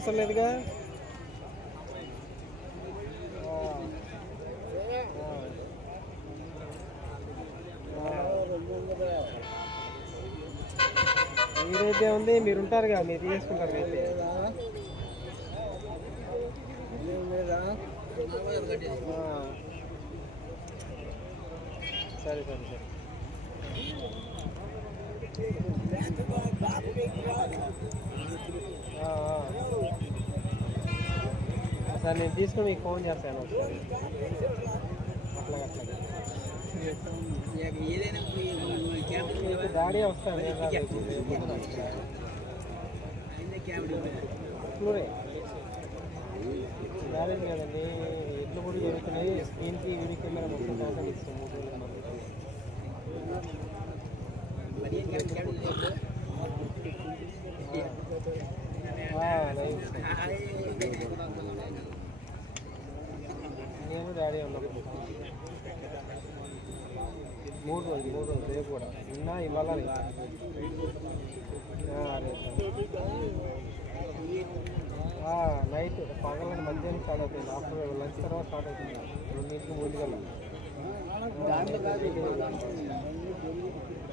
అవసరం లేదుగా. మీరైతే ఉంది మీరు ఉంటారు కదా మీరు. తీసుకుంటారు అయితే సరే సరే సరే. సార్ నేను తీసుకుని మీకు ఫోన్ చేస్తాను ఒకసారి. అట్లా అట్లా. డాడీ వస్తాను నేను కదండి ఎట్లు కూడా జరుగుతున్నాయి స్క్రీన్కి వీడియో కెమెరా మొత్తం కాంటాక్ట్ ఇస్తాం మూడు రోజులు మనకి. ఆ, లైవ్ ఇస్తాం. నేను డాడీ ఉన్నప్పుడు మూడు రోజులు మూడు రోజులు రేపు కూడా నిన్న ఇవాళ నైట్ పగల మధ్యాహ్నం స్టార్ట్ అవుతుంది ఆఫ్టర్ లంచ్ తర్వాత స్టార్ట్ అవుతుంది రెండింటికి మూడు కల్లా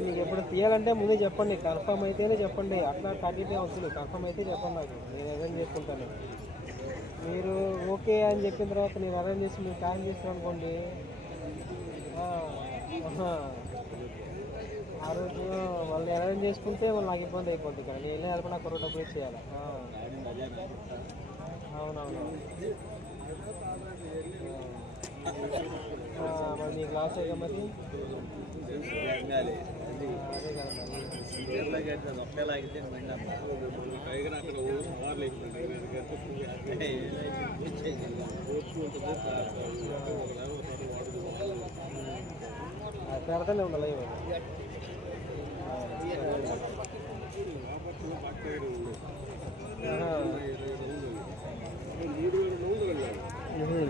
మీకు ఎప్పుడు తీయాలంటే ముందే చెప్పండి కన్ఫర్మ్ అయితేనే చెప్పండి. అట్లా థర్టీ అవసరం కన్ఫర్మ్ అయితే చెప్పండి నాకు. నేను అరేంజ్ చేసుకుంటాను. మీరు ఓకే అని చెప్పిన తర్వాత నేను అరేంజ్ చేసి మీరు ప్లాన్ చేస్తాను అనుకోండి. ఆ, రోజు మళ్ళీ అరేంజ్ చేసుకుంటే వాళ్ళు నాకు ఇబ్బంది అయిపోద్ది ఇక్కడ నేను వెళ్ళే అది నాకు డబ్బులు చేయాలి. అవునవును. మరి మీకు లాస్ట్ అయ్యా మరి? అదే కదా మరి ఆ, పెడతానే ఉండాలి ఇవి. ఆహా. ఉహు.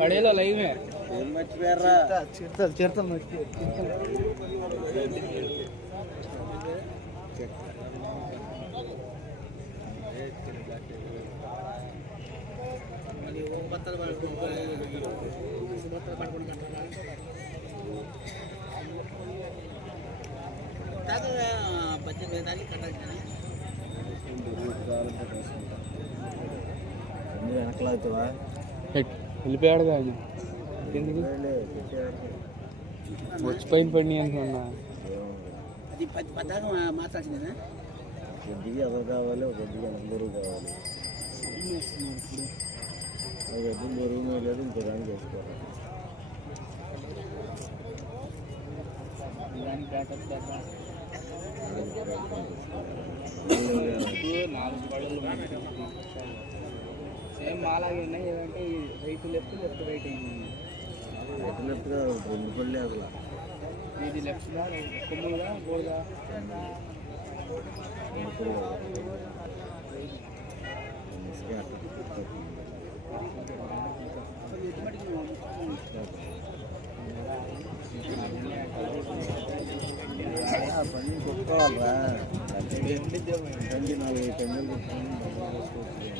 పడేలో లైవ్ మే చిరుతలు చిరుతలు వెనకలాగుతావా వెళ్ళిపోయాడు కాదు ఎందుకు వచ్చి పైన పడి అనుకున్నా కొద్దిగా ఎవరు కావాలి ఒక కొద్దిగా అందరూ కావాలి. ఒక ఎద్దు రూమ్ లేదు ఇంకో దాన్ని చేసుకోవాలి. నాలుగు సేమ్ మాలాగే ఉన్నాయి ఏదంటే రైతు లెఫ్ట్ లెఫ్ట్ రైట్ అయింది. ఎట్లెట్టుగా రెండు పళ్ళే అసలు. ఇది కొమ్ములుగా పని కొట్టుకోవాలరా రండి నాలుగు పెన్నులు ఆడుకుంటాయి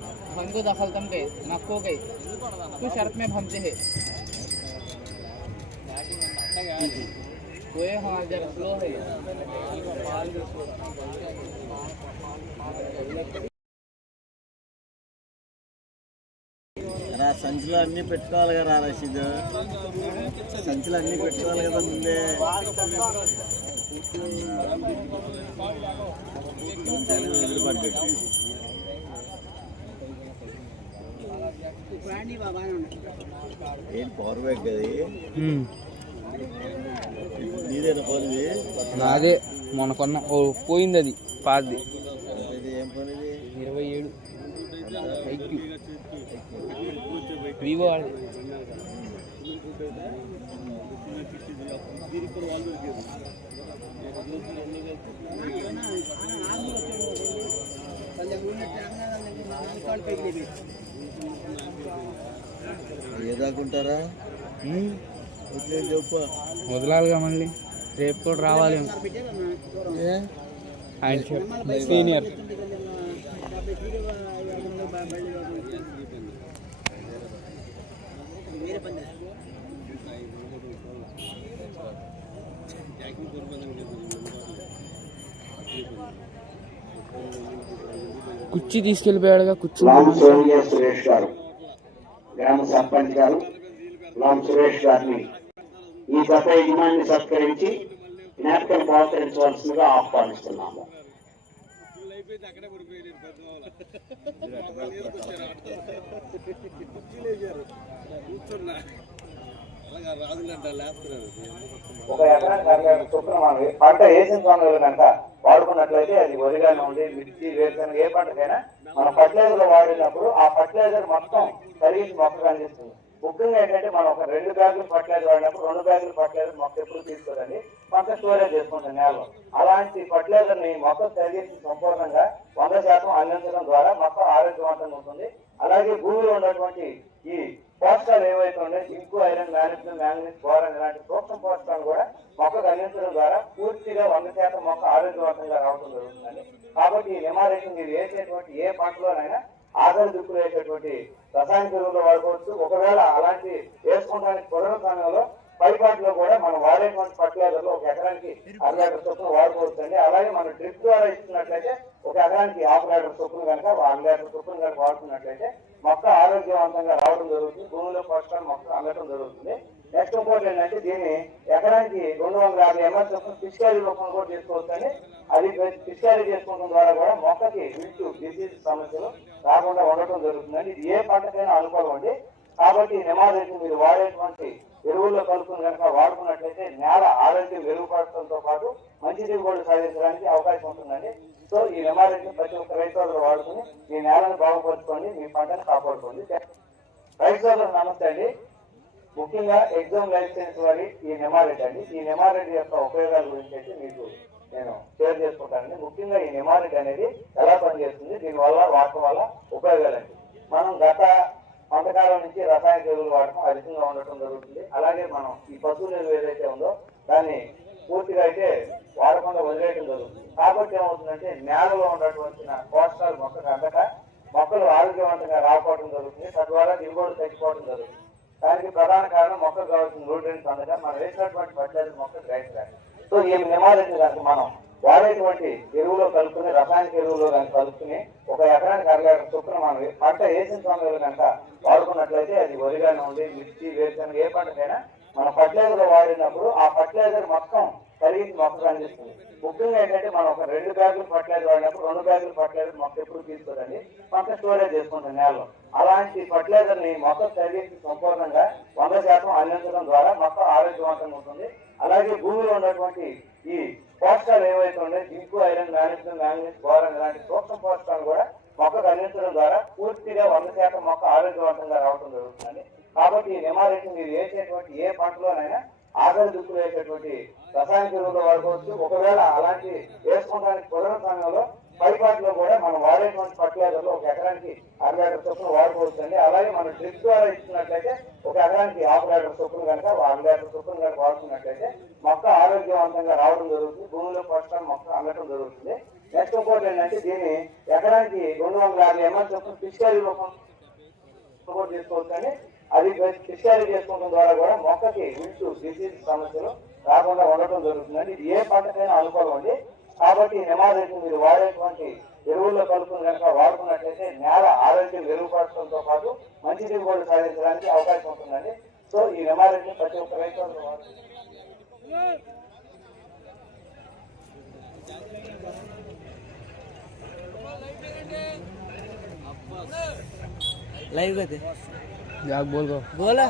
हम को दखल तम गए नक्को गए तो शर्त में भमते हैं वो हमारा जरा स्लो है రా సంచులు అన్నీ పెట్టుకోవాలి కదా రషీద్ సంచులు అన్నీ పెట్టుకోవాలి కదా ముందే కొంచెం నాదే మొన్న కొన్న ఓ పోయింది అది పాది ఇది ఏం పనిది ఇరవై ఏడు. వివో వాడి ఏదాకుంటారా? వదలాలిగా మళ్ళీ. రేపు కూడా రావాలి. ఏ? ఆయన సీనియర్. కుర్చీ తీసుకెళ్ళిపోయాడుగా కుర్చీ లాం సోనియా సురేష్ గారు గ్రామ సర్పంచ్ గారు లాం సురేష్ గారిని ఈ గత యజమాన్ని సత్కరించి జ్ఞాపకం బహుకరించవలసిందిగా ఆహ్వానిస్తున్నాము. ఒక మనం పంట వేసిన సమయంలో వాడుకున్నట్లయితే అది వరిగానే ఉండి మిర్చి వేరుశనగ ఏ పంటకైనా మన ఫర్టిలైజర్ వాడినప్పుడు ఆ ఫర్టిలైజర్ మొత్తం కరిగించి మొక్కకు అందిస్తుంది. ముఖ్యంగా ఏంటంటే మనం ఒక రెండు బ్యాగులు ఫర్టిలైజర్ వాడినప్పుడు రెండు బ్యాగులు ఫర్టిలైజర్ మొక్క ఎప్పుడు తీసుకోదండి. మొక్క స్టోరేజ్ చేసుకుంటుంది నేలలో. అలాంటి ఫర్టిలైజర్ని మొక్క కరిగించి సంపూర్ణంగా వంద శాతం అందించడం ద్వారా మొక్క ఆరోగ్యవంతంగా ఉంటుంది. అలాగే భూమిలో ఉన్నటువంటి ఈ పోషకాలు ఏవైతే ఉన్నాయో zinc iron magnesium manganese boron ఇలాంటి సూక్ష్మ పోషకాలు కూడా మొక్కకు అందించడం ద్వారా పూర్తిగా వంద శాతం మొక్క ఆరోగ్యవంతంగా రావడం జరుగుతుందండి. కాబట్టి ఈ నిమారేషన్ మీరు వేసేటువంటి ఏ పంటలోనైనా ఆధార దుక్కులు వేసేటువంటి రసాయనిక ఎరువులు వాడుకోవచ్చు. ఒకవేళ అలాంటి వేసుకోవడానికి కుదరని సమయంలో పైపాటిలో కూడా మనం వాడేటువంటి ఫర్టిలైజర్లో ఒక ఎకరానికి అర లీటర్ చొప్పున వాడుకోవచ్చు అండి అలాగే మనం డ్రిప్ ద్వారా ఇస్తున్నట్లయితే ఒక ఎకరానికి హాఫ్ లీటర్ చొప్పున కనుక అర లీటర్ చొప్పున కనుక వాడుతున్నట్లయితే మొక్క ఆరోగ్యవంతంగా రావడం జరుగుతుంది. భూమిలో పోషకాలు మొక్క అందడం జరుగుతుంది. నెక్స్ట్ ఇంకోటి ఏంటంటే దీన్ని ఎకరానికి రెండు వందల యాభై ఎంఎల్ చొప్పున పిచికారీ రూపంలో కూడా చేసుకోవచ్చండి. అది పిచికారీ చేసుకోవడం ద్వారా కూడా మొక్కకి విట్టు డిసీజ్ సమస్యలు రాకుండా ఉండటం జరుగుతుందండి. ఇది ఏ పంటకైనా అనుకోవండి అండి. కాబట్టి నిమాదేశం మీరు వాడేటువంటి ఎరువుల్లో కలుపుకుని కనుక వాడుకున్నట్లయితే నేల ఆరోగ్యం మెరుగుపడటంతో పాటు మంచి దిగుబడులు సాధించడానికి అవకాశం ఉంటుందండి. సో ఈ నిమాదేశం ప్రతి ఒక్క రైతు సోదరులు వాడుకుని మీ నేలను బాగుపరుచుకోండి మీ పంటను కాపాడుకోండి. రైతు సోదరులు నమస్తే అండి. ముఖ్యంగా ఎగ్జామ్ లైసెన్స్ వారి ఈ నెమారెడ్ అండి. ఈ నెమారెడ్ యొక్క ఉపయోగాల గురించి అయితే మీకు నేను షేర్ చేసుకుంటానండి. ముఖ్యంగా ఈ నెమారెడ్ అనేది ఎలా పనిచేస్తుంది? దీనివల్ల వాడటం వల్ల ఉపయోగాలండి మనం గత కొంతకాలం నుంచి రసాయన ఎరువులు వాడటం అధికంగా ఉండటం జరుగుతుంది. అలాగే మనం ఈ పశువుల ఎరువు ఏదైతే ఉందో దాన్ని పూర్తిగా అయితే వాడకుండా వదిలేయడం జరుగుతుంది. కాబట్టి ఏమవుతుందంటే నేలలో ఉన్నటువంటి పోషకాలు మొక్కకు అందక మొక్కలు ఆరోగ్యవంతంగా రాకపోవడం జరుగుతుంది. తద్వారా దిగుబడి తగ్గిపోవడం జరుగుతుంది. దానికి ప్రధాన కారణం మొక్కకు కావాల్సిన న్యూట్రియన్స్ అందక మనం వేసినటువంటి ఫర్టిలైజర్ మొక్కలు గ్రహించడానికి సో ఈ నివారించడానికి మనం వాడేటువంటి ఎరువులో కలుపుకుని రసాయనిక ఎరువులో కానీ కలుపుకుని ఒక ఎకరానికి అర చొప్పున మనం పంట వేసిన సమయంలో కనుక వాడుకున్నట్లయితే అది వరిగానే ఉంది మిర్చి వేరుశనగ ఏ పంటకైనా మన ఫర్టిలైజర్ వాడినప్పుడు ఆ ఫర్టిలైజర్ మొత్తం కలిగి మొక్కకు అందిస్తుంది. ముఖ్యంగా ఏంటంటే మనం ఒక రెండు బ్యాగులు ఫర్టిలైజర్ వాడినప్పుడు రెండు బ్యాగులు ఫర్టిలైజర్ మొక్క ఎప్పుడు తీసుకోదండి. మొక్క స్టోరేజ్ చేసుకుంటుంది నేలలో. అలాంటి ఫర్టిలైజర్ని మొక్క శరీరానికి సంపూర్ణంగా వంద శాతం అందించడం ద్వారా మొక్క ఆరోగ్యవంతంగా ఉంటుంది. అలాగే భూమిలో ఉన్నటువంటి ఈ పోషకాలు ఏవైతే ఉన్నాయో zinc iron magnesium manganese boron ఇలాంటి సూక్ష్మ పోషకాలు కూడా మొక్కకు అందించడం ద్వారా పూర్తిగా వంద శాతం మొక్క ఆరోగ్యవంతంగా రావడం జరుగుతుందండి. కాబట్టి ఈ నిమారేషన్ మీరు వేసేటువంటి ఏ పంటలోనైనా ఆఖరి దుక్కులు వేసేటువంటి రసాయన ఎరువులు వాడుకోవచ్చు. ఒకవేళ అలాంటి వేసుకోవడానికి కుదరని సమయంలో పైపాట్లో కూడా మనం వాడేటువంటి ఫర్టిలైజర్లో ఒక ఎకరానికి అరవై లీటర్ చొప్పున వాడుకోవచ్చండి. అలాగే మనం డ్రిప్ ద్వారా ఇచ్చినట్లయితే ఒక ఎకరానికి యాభై లీటర్ చొప్పున కనుక అరవై లీటర్ చొప్పున కనుక వాడుకున్నట్లయితే మొక్క ఆరోగ్యవంతంగా రావడం జరుగుతుంది. భూమిలో పట్టడం మొక్క అందడం జరుగుతుంది. నెక్స్ట్ ఇంకోటి ఏంటంటే దీన్ని ఎకరానికి రెండు వందల యాభై ఎంఎల్ చొప్పున పిచికారీ రూపం చేసుకోవచ్చు కానీ అది పిచికారీ చేసుకోవడం ద్వారా కూడా మొక్కకి వింటూ డిసీజ్ సమస్యలు రాకుండా ఉండటం జరుగుతుందండి. ఇది ఏ పంటకైనా అనుకూలం అండి. కాబట్టి నిమారేషన్ మీరు వాడేటువంటి ఎరువుల్లో కలుపుకుని కనుక వాడుకున్నట్లయితే నేల ఆరోగ్యం మెరుగుపరచడంతో పాటు మంచి దిగుబడి సాధించడానికి అవకాశం ఉంటుందండి సో ఈ నిమారేషన్ ప్రతి ఒక్క రైతు సోదరుడు వాడాలి. लाइव गए थे जाग बोल गो बोला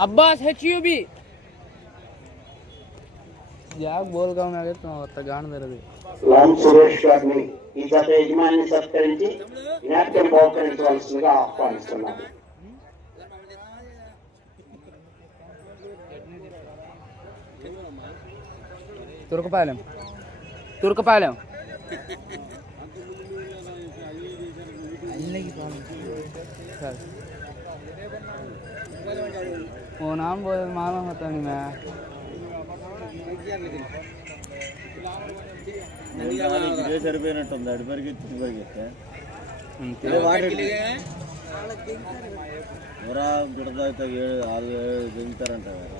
अब्बास एच यू बी जाग बोल गो मैं तो गान दे रहे రామ్ సురేష్ గారిని ఈ జత యజమాని సత్కరించి జ్ఞాపకం బహుకరించవలసిందిగా ఆహ్వానిస్తున్నారు తురకపాలెం తురకపాలెం वो नाम बोल मालूम होता नहीं मैं వాడికి ఇదే సరిపోయినట్టుంది అడి పరిగెత్తి ఇటు పరిగెత్తే ఎవరా గుడదాయితే వాళ్ళు దిగుతారంట కదా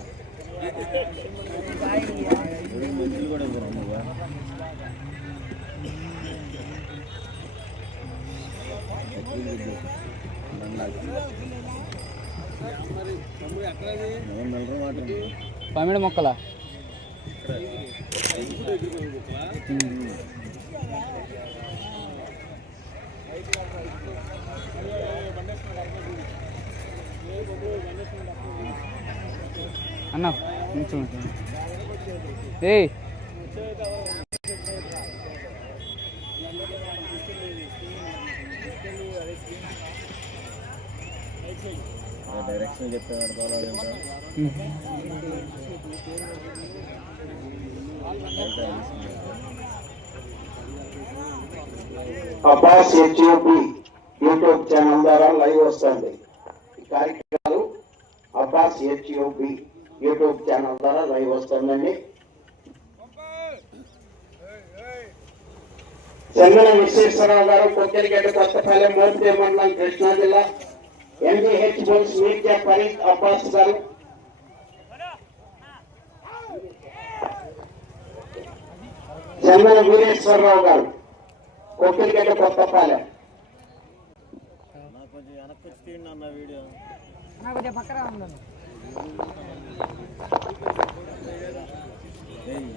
ఎవరికి మంచులు కూడా ఇవ్వరు నువ్వా నెలరు మాట పమిడి మొక్కల అన్న ఏయ్ డైరెక్షన్ ఏంటో అబ్బాస్ హెచ్ఓపి యూట్యూబ్ ఛానల్ ద్వారా లైవ్ వస్తుంది. ఈ కార్యక్రమాలు అబ్బాస్ హెచ్ఓపి యూట్యూబ్ ఛానల్ ద్వారా లైవ్ వస్తుందండి. చందన విశ్వేశ్వరరావు గారు కొత్తరిగడ్డ కొత్తపల్లె మోర్తి మండలం కృష్ణా జిల్లా. ఎంబీహెచ్ బోల్స్ మీడియా ఫరీద్ అబ్బాస్ గారు చందన వీరేశ్వరరావు గారు. కొత్తరిగడ్డ కొత్తపాలెం.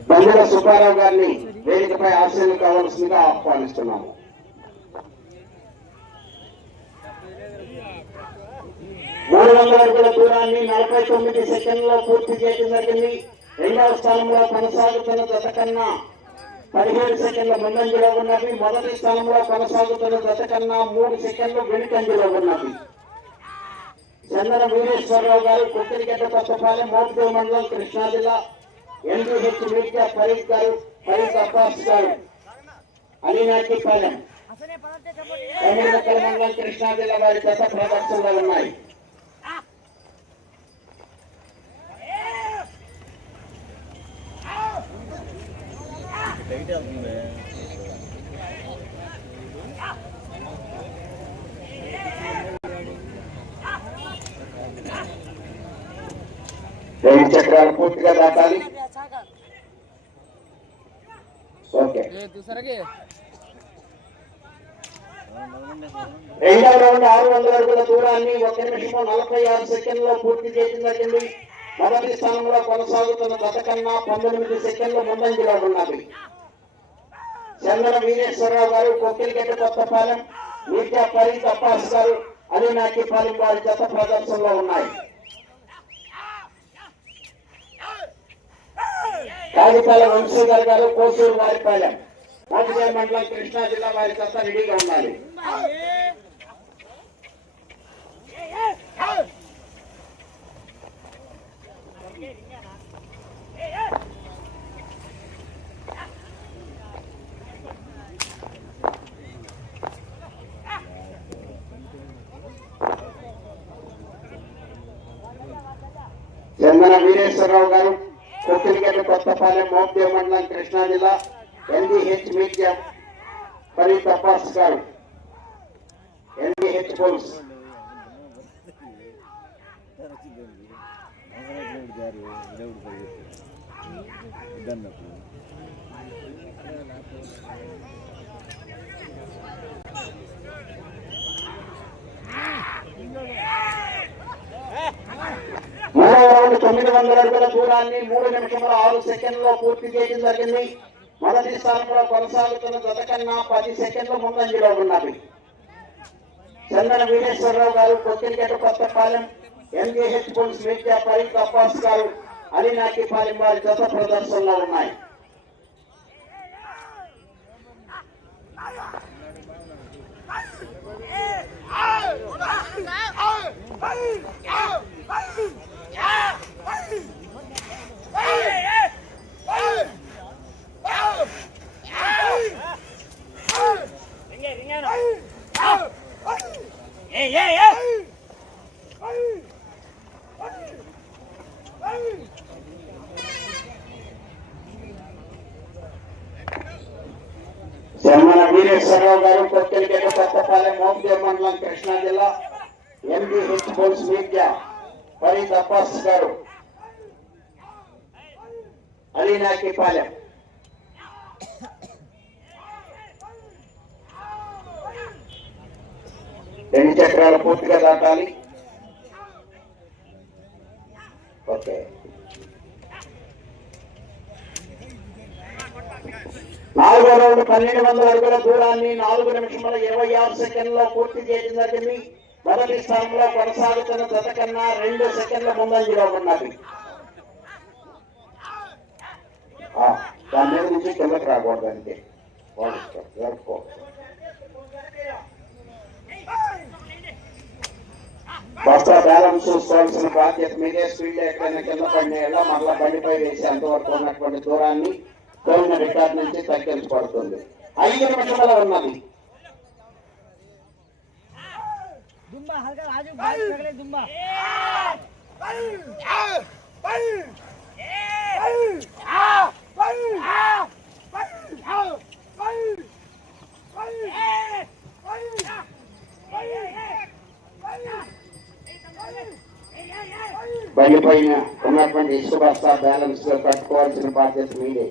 బంగుల సుబ్బారావు గారిని వేదికపై ఆశీర్లు కావాల్సిందిగా ఆహ్వానిస్తున్నాము. మూడు వందల అడుగుల దూరాన్ని నలభై తొమ్మిది సెకండ్లలో పూర్తి చేయడం జరిగింది. రెండవ స్థానంలో కొనసాగుతున్న జత కన్నా పదిహేడు సెకండ్ల ముందంజలో ఉన్నవి మొదటి స్థానంలో కొనసాగుతున్న జత కన్నా మూడు సెకండ్లు వెనుకంజలో ఉన్నవి చందన వీరేశ్వరరావు గారు కొత్తరిగడ్డ కొత్తపాలెం మోపిదేవ్ మండలం కృష్ణా జిల్లా ఎన్డీహెచ్ మీడియా ఫరీద్ గారు ఫరీద్ అబ్బాస్ గారు అలీనాటిపాలెం మండలం కృష్ణా జిల్లా వారి దశ ప్రదర్శనలో ఉన్నాయి. రెండు రెండవ రౌండ్ ఆరు వందల అడుగుల దూరాన్ని ఒక నిమిషం నలభై ఆరు సెకండ్లో పూర్తి చేయడం మొదటి స్థానంలో కొనసాగుతున్న గత కన్నా పంతొమ్మిది సెకండ్లు ముందంజలో ఉన్నది చంద్ర వీరేశ్వరరావు గారు కొక్కిలిగడ్డ కొత్తపాలెం మీర్జా ఫరీద్ అబ్బాస్ గారు అలీనాకిపాలెం వారి జత ప్రదర్శనలో ఉన్నాయి. కాగితాల వంశీధర్ గారు కోసూరు వారిపాలెం. మండలం కృష్ణా జిల్లా వారి జత రెడీగా ఉండాలి. చందన వీరేశ్వరరావు గారు కొక్కిలిగడ్డ కొత్తపాలెం మోపిదేవ్ మండలం కృష్ణా జిల్లా ఎన్డీహెచ్ మీడియా ఫరీద్ అబ్బాస్ గారు. ఎన్డీహెచ్ పోలీస్. మూడవ రౌండ్ తొమ్మిది వందల అడుగుల దూరాన్ని మూడు నిమిషముల ఆరు సెకండ్లో పూర్తి చేయడం జరిగింది మొదటి స్థానంలో కొనసాగుతున్న గత కన్నా పది సెకండ్లు ముందంజలో ఉన్నది Chandana Veereswararao garu Kottirigadda Kothapalem MJH police media Farid Abbas garu Alinakipalem వారి జత ప్రదర్శనలో ఉన్నాయి శర్మల వీరేశ్వరరావు గారు కొత్తలిగడ్డ కొత్తపాలెం మోపిదేవ్ మండలం కృష్ణా జిల్లా MPH police media Farid Abbas garu. Alinakipalem రెండు చక్రాలు పూర్తిగా దాటాలి. ఓకే. నాలుగో రౌండ్ పన్నెండు వందల అడుగుల దూరాన్ని నాలుగు నిమిషముల ఇరవై ఆరు సెకండ్లో పూర్తి చేయడం జరిగింది మొదటి స్థానంలో కొనసాగుతున్న జత కన్నా రెండు సెకండ్ల ముందంజలో ఉన్నది. దాని మీద నుంచి కిందకి రాకూడదు అంతే. వాళ్ళు ఇష్టం, బస్తా బ్యాలెన్స్ చూసుకోవాల్సిన బాధ్యత మీదే స్పీడ్ ఎక్కడైనా కింద పడిన మళ్ళా బండిపై వేసి అంతవరకు ఉన్నటువంటి దూరాన్ని పోయిన రికార్డ్ నుంచి తగ్గించబడుతుంది ఐదు నిమిషముల ఉన్నది. బండిపైన ఉన్నటువంటి ఇసుక బస్తా బ్యాలెన్స్ కట్టుకోవాల్సిన బాధ్యత మీదే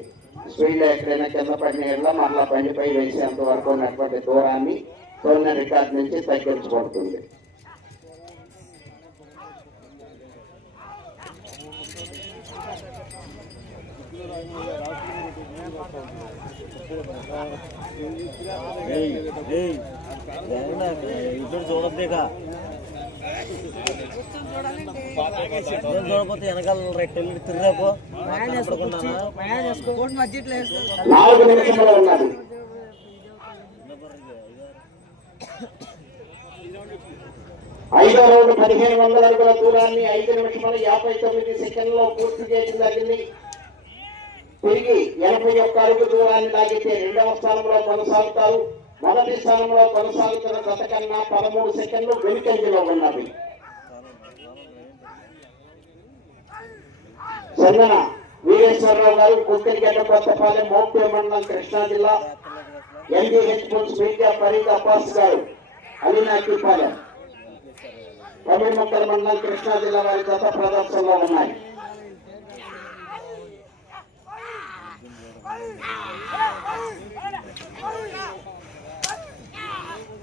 స్పీడ్ ఎక్కడైనా కింద పడిన ఇళ్ళ మరలా బండిపై వేసేంత వరకు ఉన్నటువంటి దూరాన్ని తోలిన రికార్డ్ నుంచి తగ్గించబడుతుంది ఇద్దరు చూడద్దేగా చూడకపోతే వెనకాల రెట్టెల్లి తిరగపో ఐదో రౌండ్ పదిహేను వందల అడుగుల దూరాన్ని ఐదు నిమిషాలు యాభై తొమ్మిది సెకండ్లో పూర్తి చేయడం జరిగింది. తిరిగి ఎనభై ఒక్క అడుగు దూరాన్ని తాగితే రెండవ స్థానంలో కొనసాగుతారు. మొదటి స్థానంలో కొనసాగుతున్న గత కన్నా పదమూడు సెకండ్లు వెనుకంజలో ఉన్నవి. చందన వీరేశ్వరరావు గారు కుక్కరిగడ్డ కొత్తపాలెం మోపే మండలం కృష్ణా జిల్లా NDH police media Farid Abbas garu Alinakipalem తమిళమంతల మండలం కృష్ణా జిల్లా వారి గత ప్రదర్శనలో ఉన్నాయి.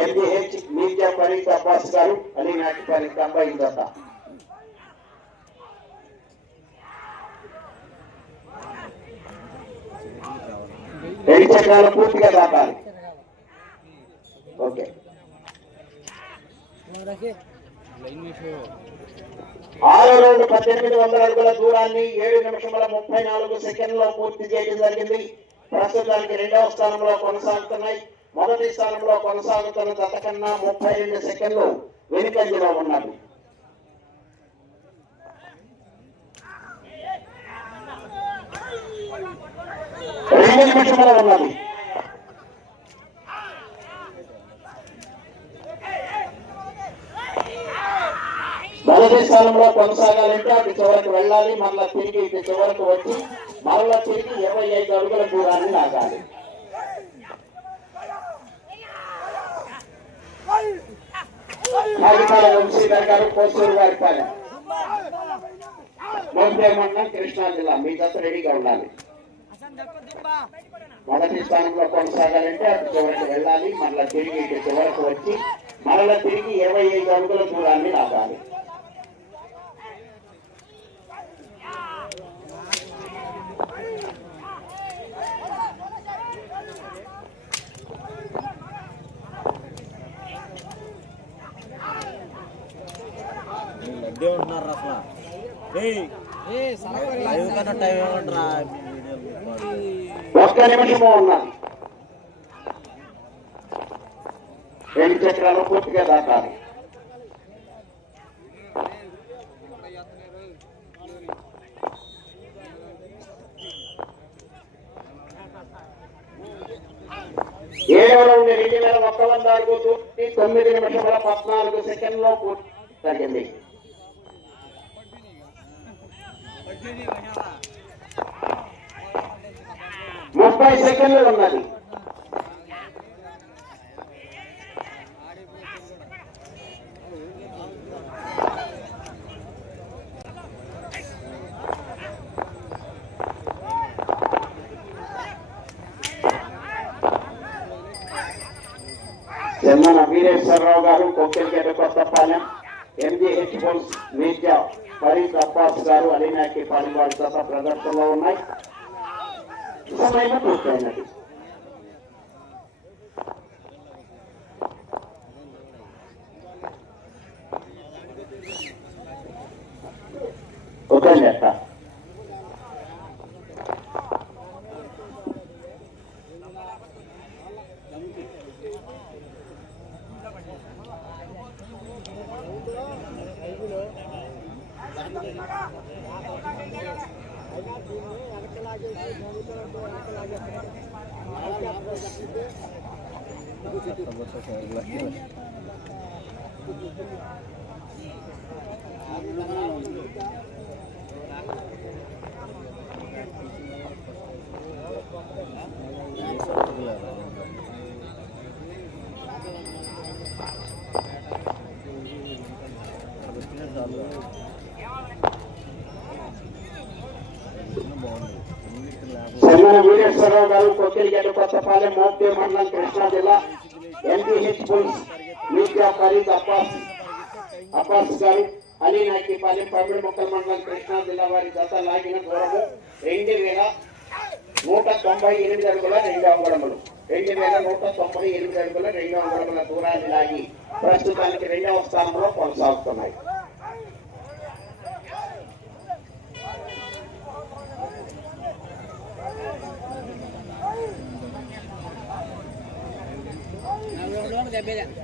ఎంబీహెచ్ మీడియా ఫరీద్ అబ్బాస్ గారు అలీ నాటి ఫరీద్ అబ్బాయి దత్త రెండు చక్రాలు పూర్తిగా దాటాలి. ఓకే. ఆరో రౌండ్ పద్దెనిమిది వందల అడుగుల దూరాన్ని ఏడు నిమిషముల ముప్పై నాలుగు సెకండ్లో పూర్తి చేయడం జరిగింది. ప్రస్తుతానికి రెండవ స్థానంలో కొనసాగుతున్నాయి. మొదటి స్థానంలో కొనసాగుతున్న గత కన్నా ముప్పై రెండు సెకండ్లు వెనుకంజలో ఉన్నది. రెండు నిమిషముల ఉన్నది. మొదటి స్థానంలో కొనసాగాలంటే అటు చివరికి వెళ్ళాలి మళ్ళా తిరిగి ఇటు చివరకు వచ్చి మరలా తిరిగి ఇరవై ఐదు అడుగుల దూరాన్ని లాగాలి. కాగితాల వంశీధర్ గారు కోసూరు వారిపాలెం మోపే మండలం కృష్ణా జిల్లా. మీదంతా రెడీగా ఉండాలి మొదటి స్థానంలో కొనసాగాలంటే అటు చివరికి వెళ్ళాలి మరలా తిరిగి ఇటు చివరకు వచ్చి మరలా తిరిగి ఇరవై ఐదు అడుగుల దూరాన్ని రావాలి అడ్డే ఉంటున్నారు అసలు. ఏయ్ లైవ్ కన్నా టైం ఏమంటారా ఒక్క నిమిషము ఉన్నది రెండు చక్రాలు పూర్తిగా దాటాలి. ఏడవ రౌండ్ వేల ఒక్క వంద అడుగు తొమ్మిది నిమిషముల పద్నాలుగు సెకండ్లో పూర్తి జరిగింది. ముప్పై సెకండ్లు ఉన్నది చెమ్మన వీరేశ్వరరావు గారు కొక్కెలగడ్డ కొత్తపాలెం ఎంజీహెచ్ బోల్స్ మీర్జా ఫరీద్ అబ్బాస్ గారు అలీనాకి పాలివాడి గత ప్రదర్శనలో ఉన్నాయి. సమయం పూర్తయినది. చెమ్మన వీరేశ్వరరావు గారు కొక్కిలిగడ్డ కొత్తపాలెం మోపే మండలం కృష్ణా జిల్లా NTH police media Farid Abbas Abbas garu Ali Nakipalem Pamidi మొక్కల మండలం కృష్ణా జిల్లా వారి గత లాగిన దూరము రెండు వేల నూట తొంభై ఎనిమిది అడుగుల రెండు అంగుళములు. రెండు వేల నూట తొంభై ఎనిమిది అడుగుల రెండు అంగుళముల దూరాన్ని లాగి ప్రస్తుతానికి రెండవ స్థానంలో కొనసాగుతున్నాయి. mira.